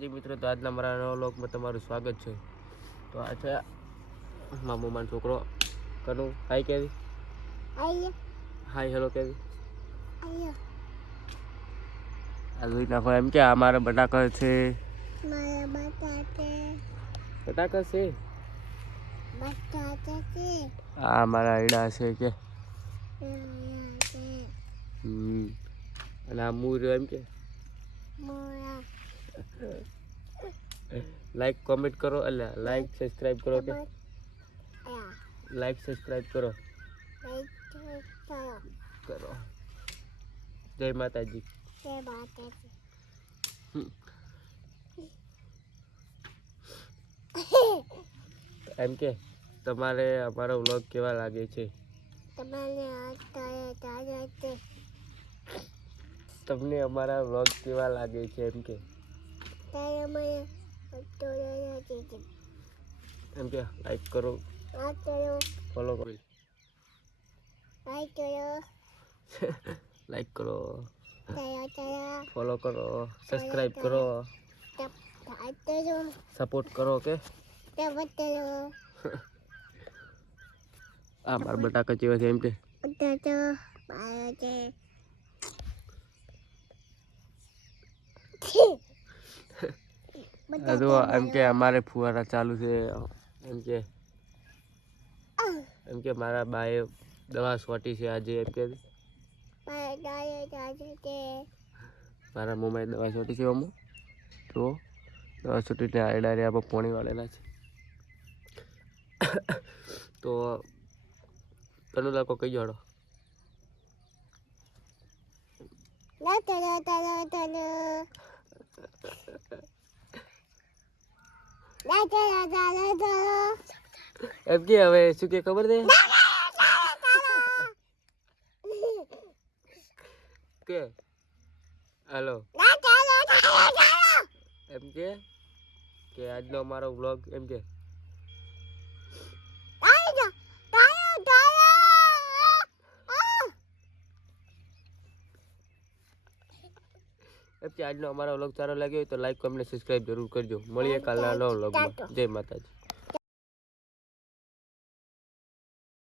જી મિત્રો, તો આજના મારા નવા વ્લોગમાં તમારું સ્વાગત છે. તો આ છે મામુમાનો છોકરો કનુ. હાય કેવી? હાય હેલો કેવી? આ જોઈ નાખો એમ કે આ મારા બટાકા છે. બટાકા છે. આ મારા આયડા છે કે અને આ મૂર્યો એમ કે લાઈક કોમેન્ટ કરો, એટલે લાઈક સબસ્ક્રાઇબ કરો કે લાઈક સબસ્ક્રાઇબ કરો કરો. જય માતાજી. એમ કે તમારે અમારો વ્લોગ કેવા લાગે છે? તમને અમારા વ્લોગ કેવા લાગે છે એમ કે લાઈક કરો, ફોલો કરો, લાઈક કરો, ફોલો કરો, સબસ્ક્રાઇબ કરો, સપોર્ટ કરો કે આ મારા બટાકા જેવા છે એમ કે એમ કે અમારે ફુવારા ચાલુ છે. એમ કે મારા બાએ દવા છોટી છે આજે. એમ કે મારા મમ્માએ દવા છોટી છે. અમુક તો દવા છોટીને આયડા રે આપણે પોણી વાળેલા છે. તો કનુ લાકો કઈ જોડો એમ કે હવે શું કે ખબર છે કે હાલો એમ કે આજનો અમારો વ્લોગ એમ કે આજનો અમારો વ્લોગ સારો લાગ્યો હોય તો લાઈક, કમેન્ટ, સબસ્ક્રાઇબ જરૂર કરજો. મળીએ કાલના નવા વ્લોગમાં. જય માતાજી.